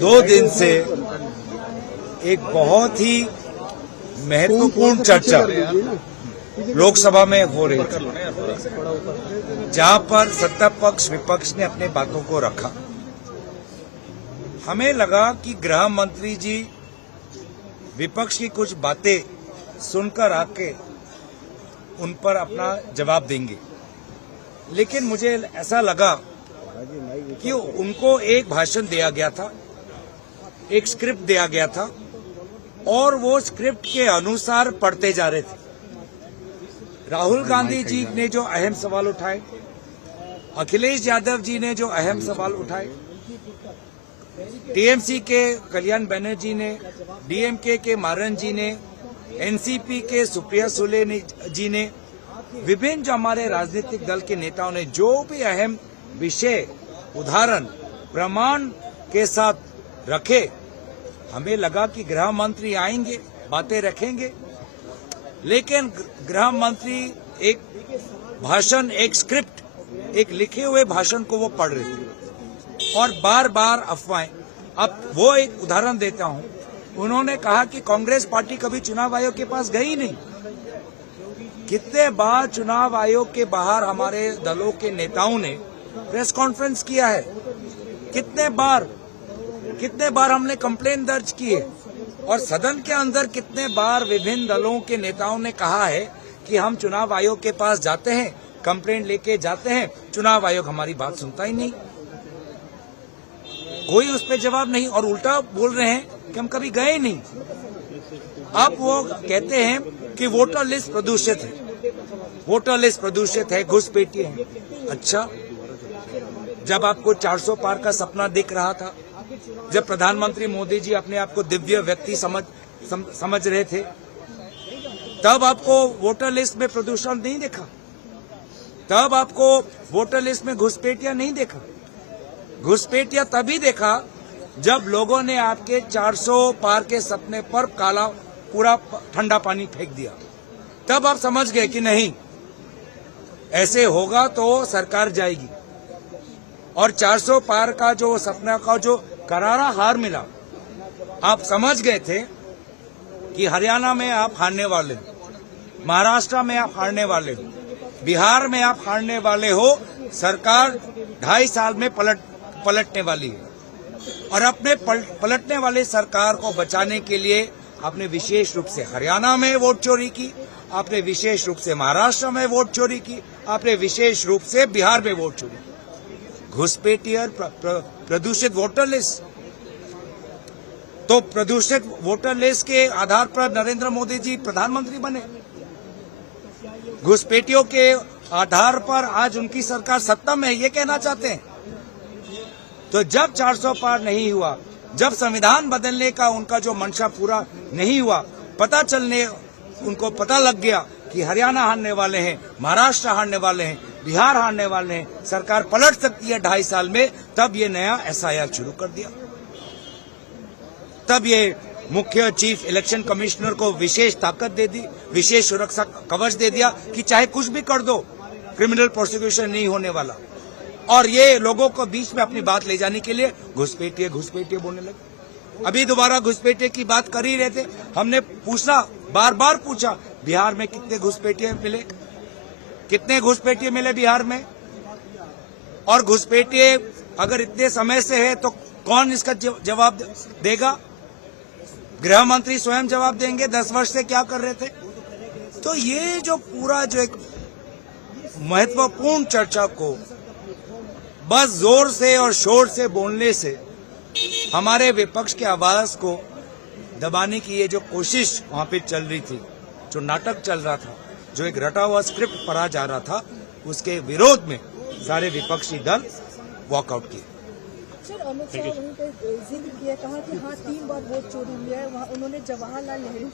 2 दिन से एक बहुत ही महत्वपूर्ण चर्चा लोकसभा में हो रही थी, जहां पर सत्ता पक्ष विपक्ष ने अपने बातों को रखा। हमें लगा कि गृह मंत्री जी विपक्ष की कुछ बातें सुनकर आके उन पर अपना जवाब देंगे, लेकिन मुझे ऐसा लगा कि उनको एक भाषण दिया गया था, एक स्क्रिप्ट दिया गया था और वो स्क्रिप्ट के अनुसार पढ़ते जा रहे थे। राहुल गांधी जी ने जो अहम सवाल उठाए, अखिलेश यादव जी ने जो अहम सवाल उठाए, टीएमसी के कल्याण बनर्जी ने, डीएमके के मारन जी ने, एनसीपी के सुप्रिया सुले जी ने, विभिन्न जो हमारे राजनीतिक दल के नेताओं ने जो भी अहम विषय उदाहरण प्रमाण के साथ रखे, हमें लगा कि गृह मंत्री आएंगे, बातें रखेंगे, लेकिन गृह मंत्री एक भाषण, एक स्क्रिप्ट, एक लिखे हुए भाषण को वो पढ़ रहे थे और बार बार अफवाहें। अब वो एक उदाहरण देता हूं, उन्होंने कहा कि कांग्रेस पार्टी कभी चुनाव आयोग के पास गई नहीं। कितने बार चुनाव आयोग के बाहर हमारे दलों के नेताओं ने प्रेस कॉन्फ्रेंस किया है, कितने बार हमने कंप्लेंट दर्ज की है और सदन के अंदर कितने बार विभिन्न दलों के नेताओं ने कहा है कि हम चुनाव आयोग के पास जाते हैं, कंप्लेंट लेके जाते हैं, चुनाव आयोग हमारी बात सुनता ही नहीं, कोई उस पर जवाब नहीं और उल्टा बोल रहे हैं कि हम कभी गए नहीं। अब वो कहते हैं कि वोटर लिस्ट प्रदूषित है, वोटर लिस्ट प्रदूषित है, घुसपैठिए है। अच्छा, जब आपको 400 पार का सपना दिख रहा था, जब प्रधानमंत्री मोदी जी अपने आप को दिव्य व्यक्ति समझ रहे थे, तब आपको वोटर लिस्ट में प्रदूषण नहीं देखा, तब आपको वोटर लिस्ट में घुसपैठिया नहीं देखा। घुसपैठिया तभी देखा जब लोगों ने आपके 400 पार के सपने पर काला पूरा ठंडा पानी फेंक दिया, तब आप समझ गए कि नहीं, ऐसे होगा तो सरकार जाएगी। और 400 पार का जो सपना का जो करारा हार मिला, आप समझ गए थे कि हरियाणा में आप हारने वाले हो, महाराष्ट्र में आप हारने वाले हो, बिहार में आप हारने वाले हो, सरकार 2.5 साल में पलटने वाली है। और अपने पलटने वाली सरकार को बचाने के लिए आपने विशेष रूप से हरियाणा में वोट चोरी की, आपने विशेष रूप से महाराष्ट्र में वोट चोरी की, आपने विशेष रूप से बिहार में वोट चोरी की। घुसपैठिया प्रदूषित वोटर लिस्ट, तो प्रदूषित वोटर लिस्ट के आधार पर नरेंद्र मोदी जी प्रधानमंत्री बने। घुसपैठियों के आधार पर आज उनकी सरकार सत्ता में है, ये कहना चाहते हैं। तो जब 400 पार नहीं हुआ, जब संविधान बदलने का उनका जो मंशा पूरा नहीं हुआ, उनको पता लग गया कि हरियाणा हारने वाले हैं, महाराष्ट्र हारने वाले हैं, बिहार हारने वाले हैं, सरकार पलट सकती है 2.5 साल में, तब ये नया एसआईआर शुरू कर दिया। तब ये मुख्य चीफ इलेक्शन कमिश्नर को विशेष ताकत दे दी, विशेष सुरक्षा कवच दे दिया कि चाहे कुछ भी कर दो, क्रिमिनल प्रोसिक्यूशन नहीं होने वाला। और ये लोगों को बीच में अपनी बात ले जाने के लिए घुसपैठिए बोलने लगे। अभी दोबारा घुसपैठिए की बात कर ही रहे थे, हमने बार बार पूछा, बिहार में कितने घुसपैठिए मिले, कितने घुसपैठिए मिले बिहार में? और घुसपैठिए अगर इतने समय से है तो कौन इसका जवाब देगा? गृह मंत्री स्वयं जवाब देंगे 10 वर्ष से क्या कर रहे थे। तो ये जो पूरा जो एक महत्वपूर्ण चर्चा को बस जोर से और शोर से बोलने से हमारे विपक्ष के आवाज को दबाने की ये जो कोशिश वहां पे चल रही थी, जो नाटक चल रहा था, जो एक रटा हुआ स्क्रिप्ट पढ़ा जा रहा था, उसके विरोध में सारे विपक्षी दल वॉकआउट किए। सर, अमित शाह वहीं पे जिक्र किया, कहा कि हाँ 3 बार वोट चोरी हुआ है, वहाँ उन्होंने जवाहरलाल नेहरू